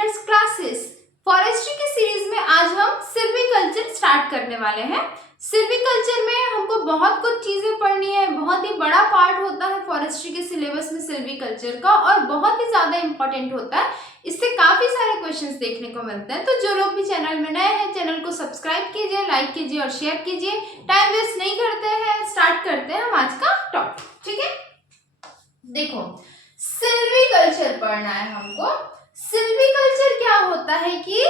Beginners classes. Forestry की series में आज हम सिल्वीकल्चर स्टार्ट करने वाले हैं। सिल्वीकल्चर में हमको बहुत कुछ चीजें पढ़नी है, बहुत ही बड़ा पार्ट होता है फॉरेस्ट्री के सिलेबस में सिल्वीकल्चर का और बहुत ही ज्यादा इंपॉर्टेंट होता है। इससे काफी सारे क्वेश्चंस देखने को मिलते हैं। तो जो लोग भी चैनल में नए हैं, चैनल को सब्सक्राइब कीजिए, लाइक कीजिए और शेयर कीजिए। टाइम वेस्ट नहीं करते हैं, स्टार्ट करते हैं हम आज का टॉपिक। ठीक है, देखो सिल्वीकल्चर पढ़ना है हमको। सिल्वीकल्चर क्या होता है कि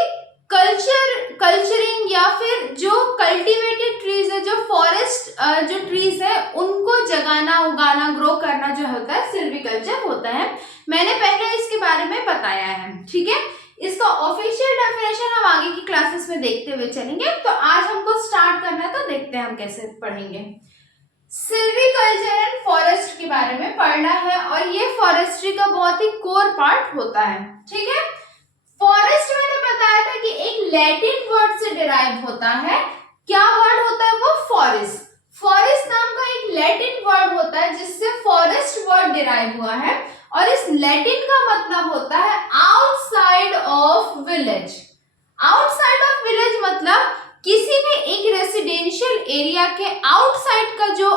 कल्चरिंग या फिर जो कल्टीवेटेड ट्रीज है, जो फॉरेस्ट जो ट्रीज है उनको जगाना, उगाना, ग्रो करना जो होता है सिल्वीकल्चर होता है। मैंने पहले इसके बारे में बताया है। ठीक है, इसका ऑफिशियल डेफिनेशन हम आगे की क्लासेस में देखते हुए चलेंगे। तो आज हमको स्टार्ट करना है, तो देखते हैं हम कैसे पढ़ेंगे। सिल्वीकल्चर एंड फॉरेस्ट के बारे में पढ़ना है और ये फॉरेस्ट्री का बहुत ही कोर पार्ट होता है। ठीक है, फॉरेस्ट मैंने बताया था कि एक लैटिन वर्ड से डिराइव होता है। क्या वर्ड होता है वो? फॉरेस्ट। फॉरेस्ट नाम का एक लैटिन वर्ड होता है जिससे फॉरेस्ट वर्ड डिराइव हुआ है और इस लैटिन का मतलब होता है outside of village. Outside of village मतलब किसी भी एक रेसिडेंशियल एरिया के आउटसाइड का जो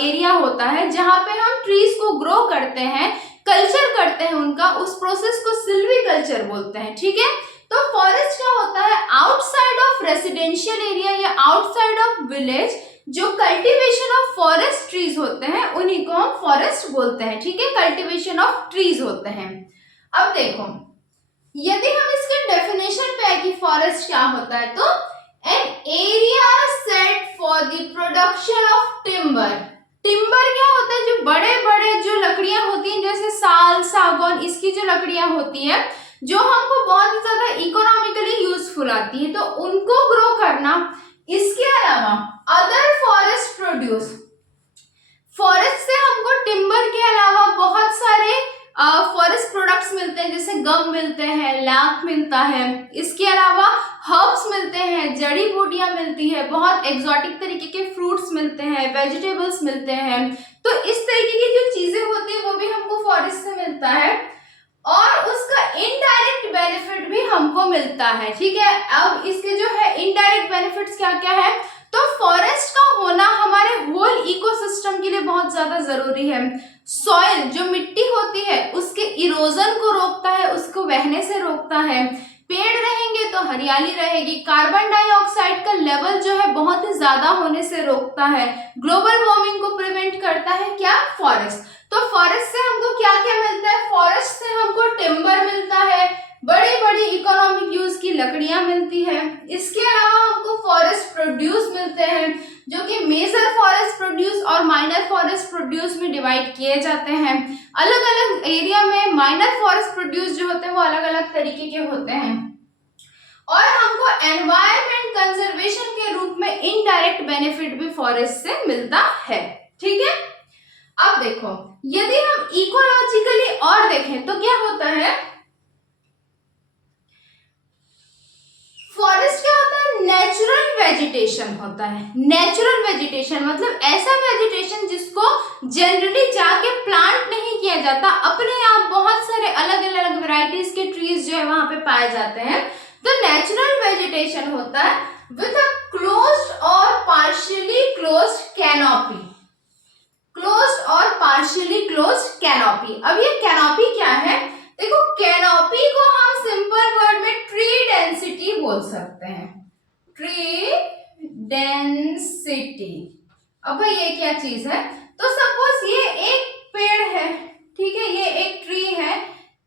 एरिया होता है जहां पे हम ट्रीज को ग्रो करते हैं, कल्चर करते हैं उनका, उस प्रोसेस को सिल्वीकल्चर बोलते हैं। ठीक है, तो फॉरेस्ट क्या होता है? आउटसाइड ऑफ रेसिडेंशियल एरिया या आउटसाइड ऑफ विलेज जो कल्टीवेशन ऑफ फॉरेस्ट ट्रीज होते हैं उन्हीं को हम फॉरेस्ट बोलते हैं। ठीक है, कल्टीवेशन ऑफ ट्रीज होते हैं। अब देखो, यदि हम इसके डेफिनेशन पे आए कि फॉरेस्ट क्या होता है, तो an area set for the production of timber। Timber क्या होता है? जो बड़े बड़े जो लकड़ियां होती हैं जैसे साल, सागौन, इसकी जो लकड़ियां होती है जो हमको बहुत ही ज्यादा इकोनॉमिकली यूजफुल आती है, तो उनको ग्रो करना। इसके अलावा अदर फॉरेस्ट प्रोड्यूस, फॉरेस्ट से हमको टिम्बर के अलावा बहुत सारे फॉरेस्ट प्रोडक्ट्स मिलते हैं, जैसे गम मिलते हैं, लैम्प मिलता है, इसके अलावा हर्ब्स मिलते हैं, जड़ी बूटियां मिलती है, बहुत एक्सोटिक तरीके के फ्रूट्स मिलते हैं, वेजिटेबल्स मिलते हैं। तो इस तरीके की जो चीजें होती है वो भी हमको फॉरेस्ट से मिलता है और उसका इनडायरेक्ट बेनिफिट भी हमको मिलता है। ठीक है, अब इसके जो है इनडायरेक्ट बेनिफिट्स क्या क्या है, तो फॉरेस्ट का होना हमारे होल इकोसिस्टम के लिए बहुत ज्यादा जरूरी है। सॉइल जो मिट्टी होती है उसके इरोजन को रोकता है, उसको बहने से रोकता है। पेड़ रहेंगे तो हरियाली रहेगी। कार्बन डाइऑक्साइड का लेवल जो है बहुत ही ज्यादा होने से रोकता है। ग्लोबल वार्मिंग को प्रिवेंट करता है क्या? फॉरेस्ट। तो फॉरेस्ट से हमको क्या क्या मिलता है? फॉरेस्ट से हमको टिम्बर मिलता है, बड़ी बड़ी इकोनॉमिक यूज की लकड़ियां मिलती है। इसके अलावा हमको फॉरेस्ट प्रोड्यूस मिलते हैं जो कि मेजर फॉरेस्ट प्रोड्यूस और माइनर फॉरेस्ट प्रोड्यूस में डिवाइड किए जाते हैं। अलग अलग एरिया में माइनर फॉरेस्ट प्रोड्यूस जो होते हैं वो अलग अलग तरीके के होते हैं। और हमको एनवायरमेंट कंजर्वेशन के रूप में इनडायरेक्ट बेनिफिट भी फॉरेस्ट से मिलता है। ठीक है, अब देखो यदि हम इकोलॉजिकली और देखें तो क्या होता है? फॉरेस्ट क्या होता है? नेचुरल वेजिटेशन होता है। नेचुरल वेजिटेशन मतलब ऐसा वेजिटेशन जिसको जनरली जाके प्लांट नहीं किया जाता, अपने आप बहुत सारे अलग अलग वैरायटीज के ट्रीज जो है वहां पे पाए जाते हैं। तो नेचुरल वेजिटेशन होता है विद अ क्लोज्ड और पार्शियली क्लोज्ड कैनोपी। क्लोज्ड और पार्शियली क्लोज्ड कैनोपी। अब ये कैनोपी क्या है? देखो, कैनोपी को हम सिंपल वर्ड में ट्री डेंसिटी बोल सकते हैं। Tree density. अब भाई ये क्या चीज है? तो सपोज ये एक पेड़ है, ठीक है, ये एक ट्री है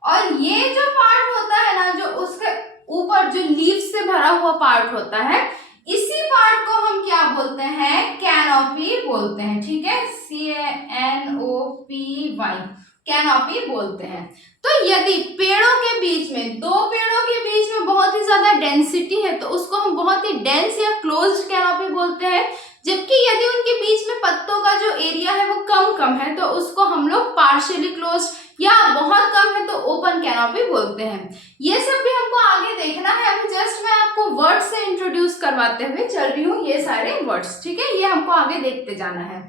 और ये जो पार्ट होता है ना, जो उसके ऊपर जो लीव्स से भरा हुआ पार्ट होता है, इसी पार्ट को हम क्या बोलते हैं? कैनोपी बोलते हैं। ठीक है, CANOPY, कैनोपी बोलते हैं। तो यदि पेड़ों के बीच में, दो पेड़ों के बीच में बहुत ही ज्यादा डेंसिटी है तो उसको हम बहुत ही डेंस या क्लोज्ड कैनोपी बोलते हैं। जबकि यदि उनके बीच में पत्तों का जो एरिया है वो कम है तो उसको हम लोग पार्शियली क्लोज्ड या बहुत कम है तो ओपन कैनोपी बोलते हैं। ये सब भी हमको आगे देखना है। अभी जस्ट मैं आपको वर्ड्स से इंट्रोड्यूस करवाते हुए चल रही हूँ ये सारे वर्ड्स। ठीक है, ये हमको आगे देखते जाना है।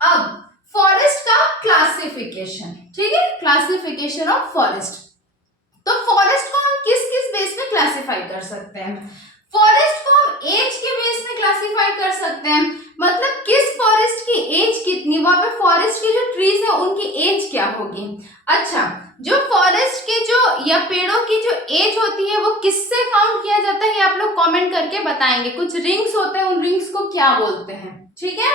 अब फॉरेस्ट का क्लासिफिकेशन। ठीक है, क्लासिफिकेशन ऑफ फॉरेस्ट। तो फॉरेस्ट को हम किस किस बेस में क्लासिफाई कर सकते हैं? फॉरेस्ट को हम एज के बेस में क्लासिफाई कर सकते हैं, मतलब किस फॉरेस्ट की एज कितनी, वहां पे फॉरेस्ट के जो ट्रीज है उनकी एज क्या होगी। अच्छा, जो फॉरेस्ट के जो या पेड़ों की जो एज होती है वो किससे काउंट किया जाता है, ये आप लोग कमेंट करके बताएंगे। कुछ रिंग्स होते हैं, उन रिंग्स को क्या बोलते हैं, ठीक है।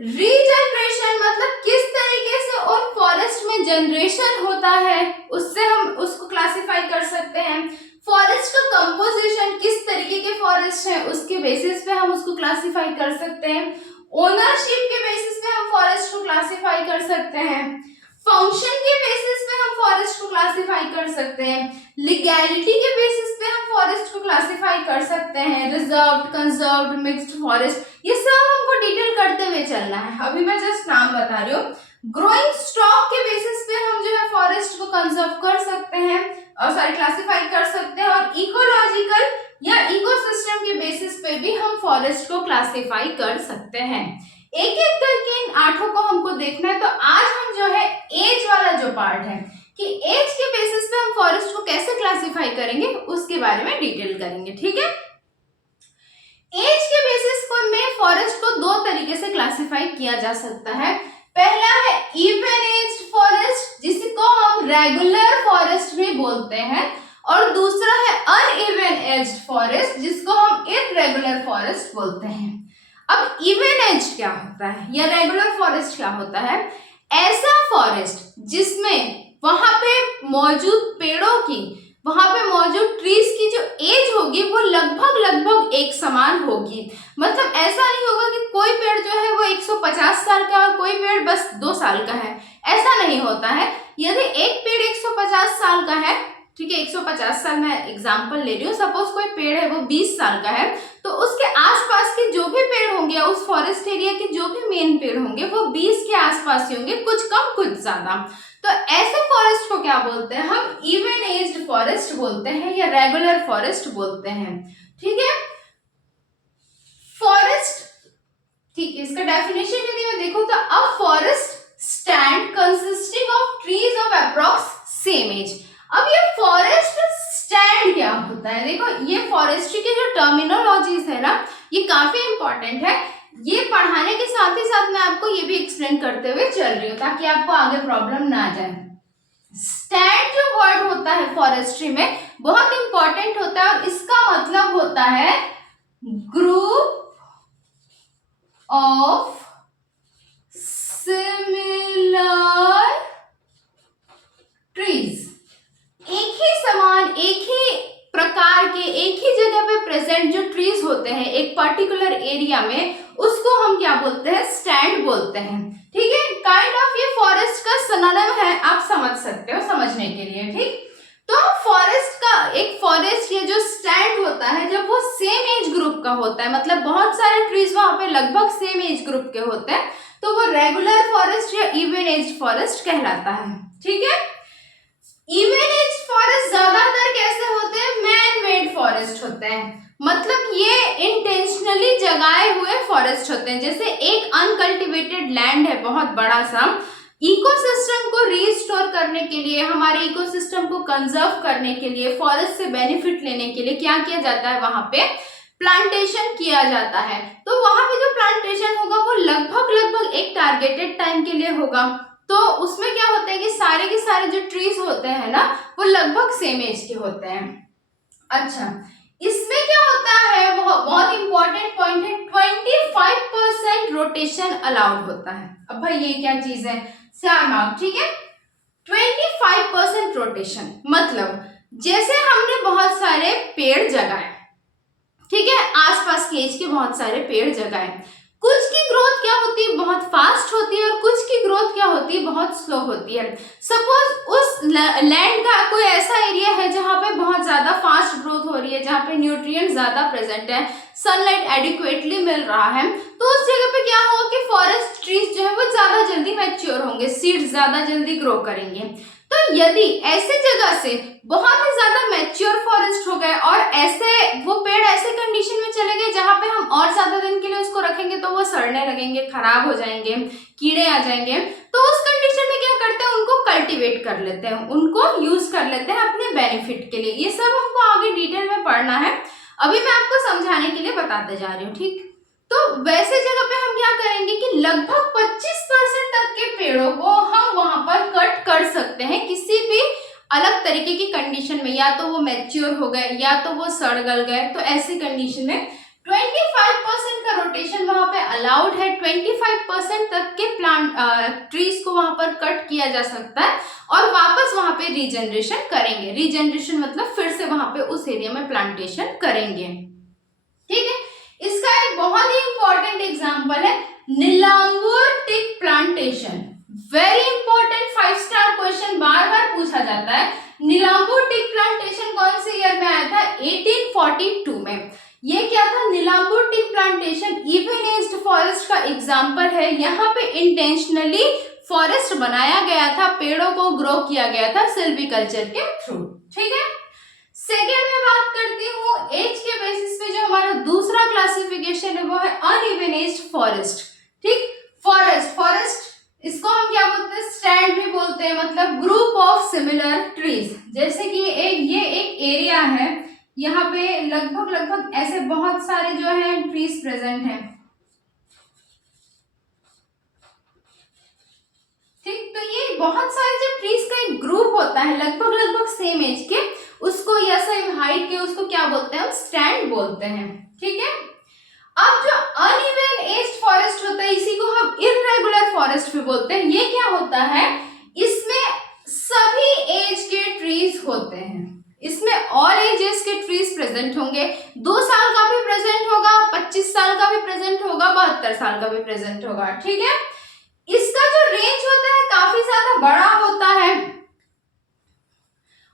रीजनरेशन मतलब किस तरीके से उन फॉरेस्ट में जनरेशन होता है, उससे हम उसको क्लासिफाई कर सकते हैं। फॉरेस्ट का कंपोजिशन, किस तरीके के फॉरेस्ट है उसके बेसिस पे हम उसको क्लासिफाई कर सकते हैं। ओनरशिप के बेसिस पे हम फॉरेस्ट को क्लासिफाई कर सकते हैं। फंक्शन के बेसिस पे हम फॉरेस्ट को क्लासिफाई कर सकते हैं। लीगैलिटी के बेसिस पे हम फॉरेस्ट को क्लासिफाई कर सकते हैं। रिजर्व्ड, कंजर्व्ड, मिक्स्ड फॉरेस्ट, ये सब हमको डिटेल करते हुए चलना है। अभी मैं जस्ट नाम बता रही हूँ। ग्रोइंग स्टॉक के बेसिस पे हम जो है फॉरेस्ट को कंजर्व कर सकते हैं और सॉरी क्लासिफाई कर सकते हैं, और इकोलॉजिकल या इकोसिस्टम के बेसिस पे भी हम फॉरेस्ट को क्लासिफाई कर सकते हैं। एक एक करके इन 8 को हमको देखना है। तो आज हम जो है एज वाला जो पार्ट है कि एज के बेसिस पे हम फॉरेस्ट को कैसे क्लासिफाई करेंगे उसके बारे में डिटेल करेंगे, ठीक है। एज के बेसिस को में फॉरेस्ट को दो तरीके से क्लासिफाई किया जा सकता है। पहला है इवन एज्ड फॉरेस्ट, जिसको हम रेगुलर फॉरेस्ट भी बोलते हैं, और दूसरा है अनइवन एज्ड फॉरेस्ट, जिसको हम इररेगुलर फॉरेस्ट बोलते हैं। अब इवन एज्ड क्या होता है या रेगुलर फॉरेस्ट क्या होता है? ऐसा फॉरेस्ट जिसमें वहां पे मौजूद पेड़ों की, वहां पे मौजूद ट्रीज की जो एज होगी वो लगभग एक समान होगी। मतलब ऐसा नहीं होगा कि कोई पेड़ जो है वो 150 साल का और कोई पेड़ बस 2 साल का है, ऐसा नहीं होता है। यदि एक पेड़ 150 साल का है, ठीक है, 150 साल मैं एग्जांपल ले रही हूँ, सपोज कोई पेड़ है वो 20 साल का है, तो उसके आसपास के जो भी पेड़ होंगे, उस फॉरेस्ट एरिया के जो भी मेन पेड़ होंगे वो 20 के आसपास ही होंगे, कुछ कम कुछ ज्यादा। तो ऐसे फॉरेस्ट को क्या बोलते हैं? हम इवन एज्ड फॉरेस्ट बोलते हैं या रेगुलर फॉरेस्ट बोलते हैं, ठीक है। फॉरेस्ट, ठीक है, इसका डेफिनेशन यदि मैं देखूं तो a forest stand consisting of trees of approx same age. अब ये फॉरेस्ट स्टैंड क्या होता है? देखो, ये फॉरेस्ट्री के जो टर्मिनोलॉजीज है ना, ये काफी इंपॉर्टेंट है। ये पढ़ाने के साथ ही साथ मैं आपको ये भी एक्सप्लेन करते हुए चल रही हूँ ताकि आपको आगे प्रॉब्लम ना आ जाए। स्टैंड जो वर्ड होता है फॉरेस्ट्री में बहुत इंपॉर्टेंट होता है, और इसका मतलब होता है ग्रुप ऑफ सिमिलर ट्रीज। एक ही समान, एक ही प्रकार के, एक ही जगह पे प्रेजेंट जो ट्रीज होते हैं एक पर्टिकुलर एरिया में, उसको हम क्या बोलते हैं? स्टैंड बोलते हैं, ठीक है। काइंड ऑफ ये फॉरेस्ट का सिनोनिम है, आप समझ सकते हो समझने के लिए, ठीक। तो फॉरेस्ट का एक फॉरेस्ट ये जो स्टैंड होता है, जब वो सेम एज ग्रुप का होता है, मतलब बहुत सारे ट्रीज वहां पे लगभग सेम एज ग्रुप के होते हैं, तो वो रेगुलर फॉरेस्ट या इवन एज फॉरेस्ट कहलाता है, ठीक है। इवन एज फॉरेस्ट ज्यादातर कैसे होते हैं? मैन मेड फॉरेस्ट होते हैं, मतलब ये इंटेंशनली जगाए हुए फॉरेस्ट होते हैं। जैसे एक अनकल्टिवेटेड लैंड है बहुत बड़ा सा, इकोसिस्टम को रीस्टोर करने के लिए, हमारे इकोसिस्टम को कंजर्व करने के लिए, फॉरेस्ट से बेनिफिट लेने के लिए क्या किया जाता है? वहां पे प्लांटेशन किया जाता है। तो वहां पे जो प्लांटेशन होगा वो लगभग एक टारगेटेड टाइम के लिए होगा। तो उसमें क्या होता है कि सारे के सारे जो ट्रीज होते हैं ना, वो लगभग सेम एज के होते हैं। अच्छा, इसमें क्या होता है, वो बहुत इंपॉर्टेंट पॉइंट है, 25% रोटेशन अलाउड होता है। अब भाई ये क्या चीज है? मार्क, ठीक है। 25% रोटेशन मतलब जैसे हमने बहुत सारे पेड़ जगाए, ठीक है, आसपास के एज के बहुत सारे पेड़ जगाए, कुछ की ग्रोथ क्या होती है? बहुत फास्ट होती है, और कुछ की ग्रोथ क्या होती है? बहुत स्लो होती है। सपोज उस लैंड का कोई ऐसा एरिया है जहां पे बहुत ज्यादा फास्ट ग्रोथ हो रही है, जहां पे न्यूट्रिएंट ज्यादा प्रेजेंट है, सनलाइट एडिक्वेटली मिल रहा है, तो उस जगह पे क्या होगा कि फॉरेस्ट ट्रीज जो है वो ज्यादा जल्दी मैच्योर होंगे, सीड्स ज्यादा जल्दी ग्रो करेंगे। तो यदि ऐसे जगह से बहुत ही ज्यादा मैच्योर फॉरेस्ट हो गए और ऐसे वो पेड़ ऐसे कंडीशन में चले गए जहां पे हम और ज्यादा दिन के लिए उसको रखेंगे तो वो सड़ने लगेंगे, खराब हो जाएंगे, कीड़े आ जाएंगे, तो उस कंडीशन में क्या करते हैं, उनको कल्टीवेट कर लेते हैं, उनको यूज कर लेते हैं अपने बेनिफिट के लिए। ये सब हमको आगे डिटेल में पढ़ना है, अभी मैं आपको समझाने के लिए बताते जा रही हूँ, ठीक। तो वैसे जगह पे हम क्या करेंगे कि लगभग 25% तक के पेड़ों को हम वहां पर कट कर सकते हैं किसी भी अलग तरीके की कंडीशन में, या तो वो मैच्योर हो गए या तो वो सड़ गल गए, तो ऐसी कंडीशन में 25% का रोटेशन वहां पे अलाउड है। 25% तक के प्लांट ट्रीज को वहां पर कट किया जा सकता है और वापस वहां पे रीजनरेशन करेंगे। रीजनरेशन मतलब फिर से वहां पे उस एरिया में प्लांटेशन करेंगे, ठीक है। इसका एक बहुत ही इंपॉर्टेंट एग्जांपल है Nilambur teak plantation. Very important 5 star question बार बार पूछा जाता है। नीलांबूर टिक प्लांटेशन कौन से ईयर में आया था? 1842 में। ये क्या था? Nilambur teak plantation even aged forest का एग्जांपल है। यहाँ पे इंटेंशनली फॉरेस्ट बनाया गया था, पेड़ों को ग्रो किया गया था सिल्वीकल्चर के थ्रू, ठीक है। सेकेंड में बात करती हूँ एज के बेसिस पे, जो हमारा दूसरा क्लासिफिकेशन है वो है अनइवन एज्ड फॉरेस्ट, ठीक। फॉरेस्ट इसको हम क्या बोलते हैं? स्टैंड भी बोलते हैं, मतलब ग्रुप ऑफ सिमिलर ट्रीज। जैसे कि ये एक एरिया है, यहाँ पे लगभग ऐसे बहुत सारे जो है ट्रीज प्रेजेंट हैं, ठीक। तो ये बहुत सारे जो ट्रीज का एक ग्रुप होता है लगभग सेम एज के, उसको या सेम हाइट के, उसको क्या बोलते हैं? हम स्टैंड बोलते हैं, ठीक है। अब जो अनइवन एज्ड फॉरेस्ट होता है इसी को हम इर्रेगुलर फॉरेस्ट भी बोलते हैं। ये क्या होता है? इसमें सभी एज के ट्रीज होते हैं, इसमें ऑल एजेस के ट्रीज प्रेजेंट होंगे। 2 साल का भी प्रेजेंट होगा, 25 साल का भी प्रेजेंट होगा, 72 साल का भी प्रेजेंट होगा, ठीक है। इसका जो रेंज होता है काफी ज्यादा बड़ा होता है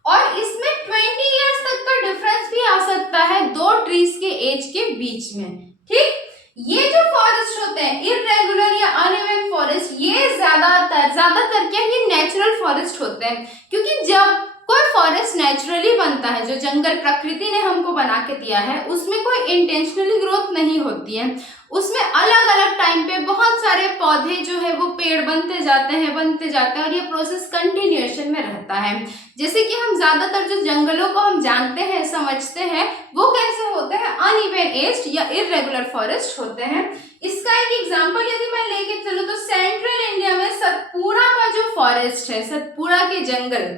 और इसमें 20 इयर्स तक का डिफरेंस भी आ सकता है 2 ट्रीज के एज के बीच में, ठीक। ये जो फॉरेस्ट होते हैं इर्रेगुलर या अनइवन फॉरेस्ट, ये ज्यादातर क्या, ये नेचुरल फॉरेस्ट होते हैं। क्योंकि जब कोई फॉरेस्ट नेचुरली बनता है, जो जंगल प्रकृति ने हमको बना के दिया है, उसमें कोई इंटेंशनली ग्रोथ नहीं होती है। उसमें अलग अलग टाइम पे बहुत सारे पौधे जो है वो पेड़ बनते जाते हैं और ये प्रोसेस कंटिन्यूएशन में रहता है। जैसे कि हम ज्यादातर जो जंगलों को हम जानते हैं, समझते हैं, वो कैसे होते हैं? अनइवन एज्ड या इर्रेगुलर फॉरेस्ट होते हैं। इसका एक एग्जांपल यदि मैं लेके चलूं तो सेंट्रल इंडिया में सतपुड़ा का जो फॉरेस्ट है, सतपुड़ा के जंगल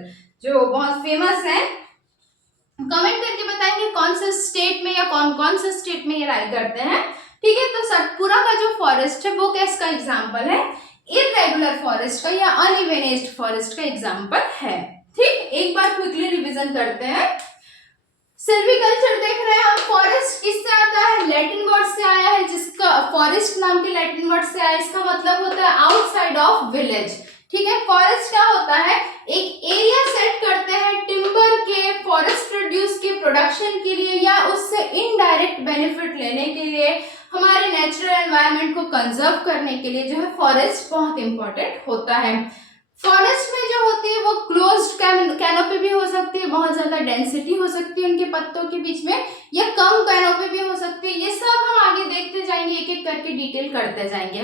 जो बहुत फेमस है, कमेंट करके बताएंगे कौन से स्टेट में या कौन से स्टेट में ये लाई करते हैं, ठीक है। तो सतपुड़ा का जो फॉरेस्ट है वो किसका एग्जांपल है? इर्रेगुलर फॉरेस्ट का या अनइवन एज्ड फॉरेस्ट का एग्जांपल है, ठीक। एक बार क्विकली रिवीजन करते हैं। सिल्वीकल्चर देख रहे हैं हम। फॉरेस्ट किससे आता है? लैटिन वर्ड से आया है, जिसका फॉरेस्ट नाम के लैटिन वर्ड से आया, इसका मतलब होता है आउटसाइड ऑफ विलेज, ठीक है। फॉरेस्ट क्या होता है? एक एरिया सेट करते हैं टिम्बर के, फॉरेस्ट प्रोड्यूस के प्रोडक्शन के लिए या उससे इनडायरेक्ट बेनिफिट लेने के लिए, हमारे नेचुरल एनवायरनमेंट को कंजर्व करने के लिए जो है फॉरेस्ट बहुत इंपॉर्टेंट होता है। फॉरेस्ट में जो होती है वो क्लोज्ड कैनोपी भी हो सकती है, बहुत ज्यादा डेंसिटी हो सकती है उनके पत्तों के बीच में, या कम कैनोपी भी हो सकती है। ये सब हम आगे देखते जाएंगे, एक एक करके डिटेल करते जाएंगे।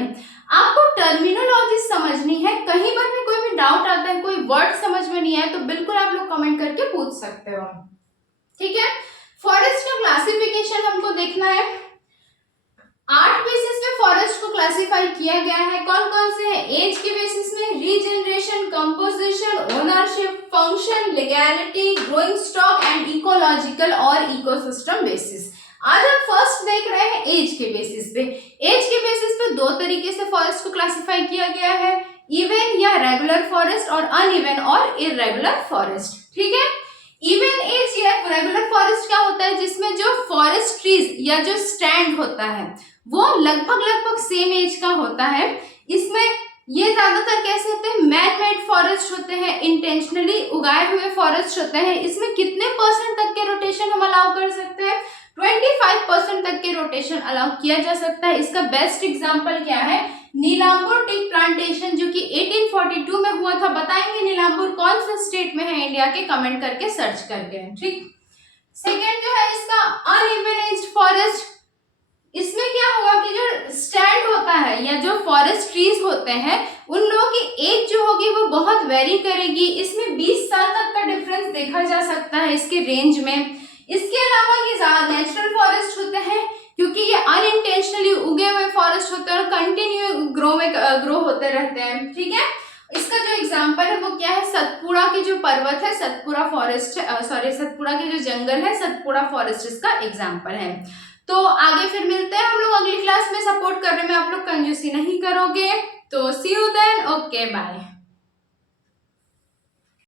आपको टर्मिनोलॉजी समझनी है, कहीं पर भी कोई भी डाउट आता है, कोई वर्ड समझ में नहीं आए तो बिल्कुल आप लोग कमेंट करके पूछ सकते हो, ठीक है। फॉरेस्ट का क्लासिफिकेशन हमको देखना है। 8 बेसिस पे फॉरेस्ट को क्लासिफाई किया गया है। कौन कौन से हैं? एज के बेसिस में, regeneration, composition, ownership, function, legality, growing stock and ecological और इकोसिस्टम बेसिस। आज हम फर्स्ट देख रहे हैं एज के बेसिस पे। एज के बेसिस पे 2 तरीके से फॉरेस्ट को क्लासिफाई किया गया है, इवन या रेगुलर फॉरेस्ट और अनइवन और इररेगुलर फॉरेस्ट, ठीक है। इवन एज या रेगुलर फॉरेस्ट क्या होता है? जिसमें जो फॉरेस्ट ट्रीज या जो स्टैंड होता है वो लगभग सेम एज का होता है। इसमें ये ज्यादातर कैसे होते हैं? मैन मेड फॉरेस्ट होते हैं, इंटेंशनली उगाए हुए फॉरेस्ट होते हैं। इसमें कितने % तक के रोटेशन हम अलाउ कर सकते हैं? 25% तक के रोटेशन अलाउ किया जा सकता है। इसका बेस्ट एग्जांपल क्या है? नीलांबूर टीक प्लांटेशन, जो कि 1842 में हुआ था। बताएंगे नीलांबूर कौन से स्टेट में है इंडिया के? कमेंट करके सर्च करके, ठीक। सेकेंड जो है इसका अनइवन एज्ड फॉरेस्ट, इसमें क्या होगा कि जो स्टैंड होता है या जो फॉरेस्ट ट्रीज होते हैं उन लोगों की एज जो होगी वो बहुत वेरी करेगी। इसमें 20 साल तक का डिफरेंस देखा जा सकता है इसके रेंज में। इसके अलावा ये ज्यादा नेचुरल फॉरेस्ट होते हैं क्योंकि ये अनइंटेंशनली उगे हुए फॉरेस्ट होते हैं और कंटिन्यू ग्रो होते रहते हैं। ठीक है, इसका जो एग्जांपल है वो क्या है, सतपुड़ा के जो पर्वत है, सतपुड़ा फॉरेस्ट, सतपुड़ा के जो जंगल है, सतपुड़ा फॉरेस्ट इसका एग्जांपल है। तो आगे फिर मिलते हैं हम लोग अगली क्लास में। सपोर्ट करने में आप लोग कंजूसी नहीं करोगे। तो सी यू देन, ओके बाय।